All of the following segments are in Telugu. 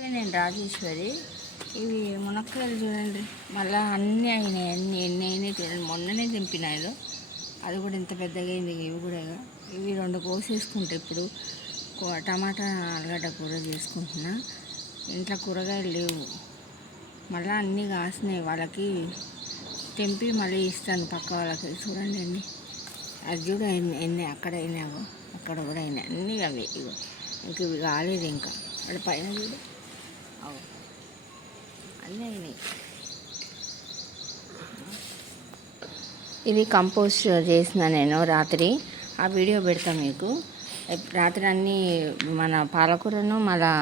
నేను రాజేశ్వరి. ఇవి మునక్కాయలు చూడండి, మళ్ళీ అన్నీ అయినాయి. ఎన్ని అయినాయి చూడండి. మొన్ననే తెంపినాయి, అది కూడా ఇంత పెద్దగా అయింది. ఇవి కూడా ఇవి 2 కోసేసుకుంటే ఇప్పుడు టమాటా ఆలుగడ్డ కూర చేసుకుంటున్నా. ఇంట్లో కూరగాయలు లేవు, మళ్ళీ అన్నీ కాసినాయి. వాళ్ళకి తెంపి మళ్ళీ ఇస్తాను పక్క వాళ్ళకి. చూడండి అన్నీ, అది కూడా ఎన్ని అక్కడ అయినాయో, అక్కడ కూడా అయినాయి. అన్నీ అవి ఇంక ఇవి కాలేదు. ఇంకా అక్కడ పైన చూడు, అన్నీ అయినాయి. ఇది కంపోస్ట్ చేసిన నేను రాత్రి, ఆ వీడియో పెడతా మీకు. రాత్రి అన్నీ మన పాలకూరను మళ్ళా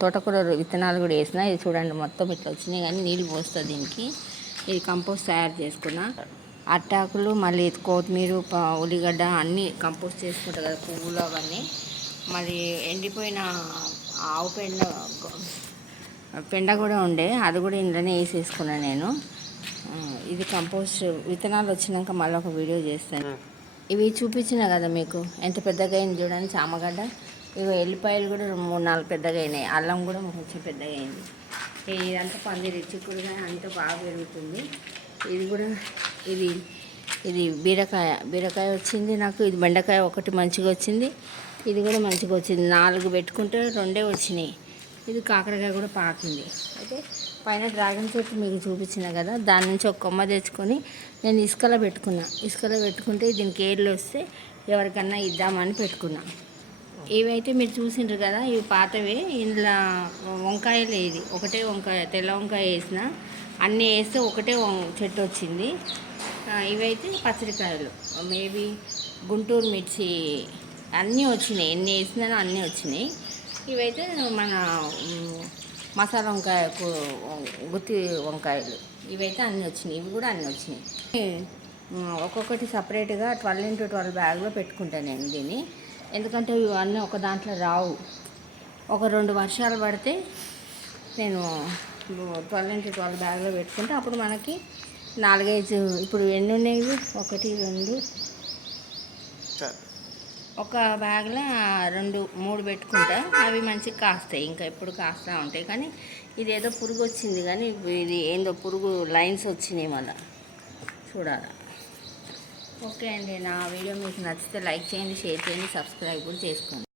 తోటకూర విత్తనాలు కూడా వేసిన. ఇది చూడండి మొత్తం ఇట్లా వచ్చినాయి, కానీ నీళ్ళు పోస్తుంది దీనికి. ఇది కంపోస్ట్ తయారు చేసుకున్నా. అట్టాకులు మళ్ళీ కొత్తిమీర ఉల్లిగడ్డ అన్నీ కంపోస్ట్ చేసుకుంటా కదా, పువ్వులు అవన్నీ. మరి ఎండిపోయిన ఆవు పెండ కూడా ఉండే, అది కూడా ఇంట్లోనే వేసేసుకున్నాను నేను. ఇది కంపోస్ట్ విత్తనాలు వచ్చినాక మళ్ళీ ఒక వీడియో చేస్తాను. ఇవి చూపించిన కదా మీకు, ఎంత పెద్దగా అయింది చూడండి చామగడ్డ. ఇవి ఎల్లిపాయలు కూడా 3-4 పెద్దగా అయినాయి. అల్లం కూడా కొంచెం పెద్దగా అయింది. ఇదంతా పందిరి చిక్కుడుగా అంతా బాగా పెరుగుతుంది. ఇది కూడా ఇది బీరకాయ వచ్చింది నాకు. ఇది బెండకాయ ఒకటి మంచిగా వచ్చింది, ఇది కూడా మంచిగా వచ్చింది. 4 పెట్టుకుంటే 2 వచ్చినాయి. ఇది కాకరకాయ కూడా పాకింది. అయితే పైన డ్రాగన్ చెట్టు మీకు చూపించిన కదా, దాని నుంచి ఒక కొమ్మ తెచ్చుకొని నేను ఇసుకలో పెట్టుకుంటే దీనికి ఏర్లు వస్తే ఎవరికన్నా ఇద్దామని పెట్టుకున్నా. ఇవైతే మీరు చూసిండ్రు కదా, ఇవి పాతవే. ఇందులో వంకాయలు, ఇది ఒకటే వంకాయ, తెల్ల వంకాయ వేసిన. అన్నీ వేస్తే ఒకటే చెట్టు వచ్చింది. ఇవైతే పచ్చడికాయలు, మేబీ గుంటూరు మిర్చి అన్నీ వచ్చినాయి. ఎన్ని వేసినానో అన్నీ వచ్చినాయి. ఇవైతే మన మసాలా వంకాయ, గుత్తి వంకాయలు, ఇవైతే అన్నీ వచ్చినాయి. ఇవి కూడా అన్నీ వచ్చినాయి. ఒక్కొక్కటి సపరేట్గా 12x12 బ్యాగ్లో పెట్టుకుంటాను నేను దీన్ని. ఎందుకంటే ఇవన్నీ ఒక దాంట్లో రావు. ఒక 2 వర్షాలు పడితే నేను 12x12 బ్యాగ్లో పెట్టుకుంటే అప్పుడు మనకి 4-5, ఇప్పుడు ఎన్ని ఉన్నాయి, 1 2 ఒక బ్యాగ్లో 2-3 పెట్టుకుంటా. అవి మంచిగా కాస్తాయి, ఇంకా ఎప్పుడు కాస్తూ ఉంటాయి. కానీ ఇదేదో పురుగు వచ్చింది, కానీ ఇది ఏందో పురుగు లైన్స్ వచ్చినాయి, మళ్ళీ చూడాలి. ఓకే అండి, నా వీడియో మీకు నచ్చితే లైక్ చేయండి, షేర్ చేయండి, సబ్స్క్రైబ్ కూడా చేసుకోండి.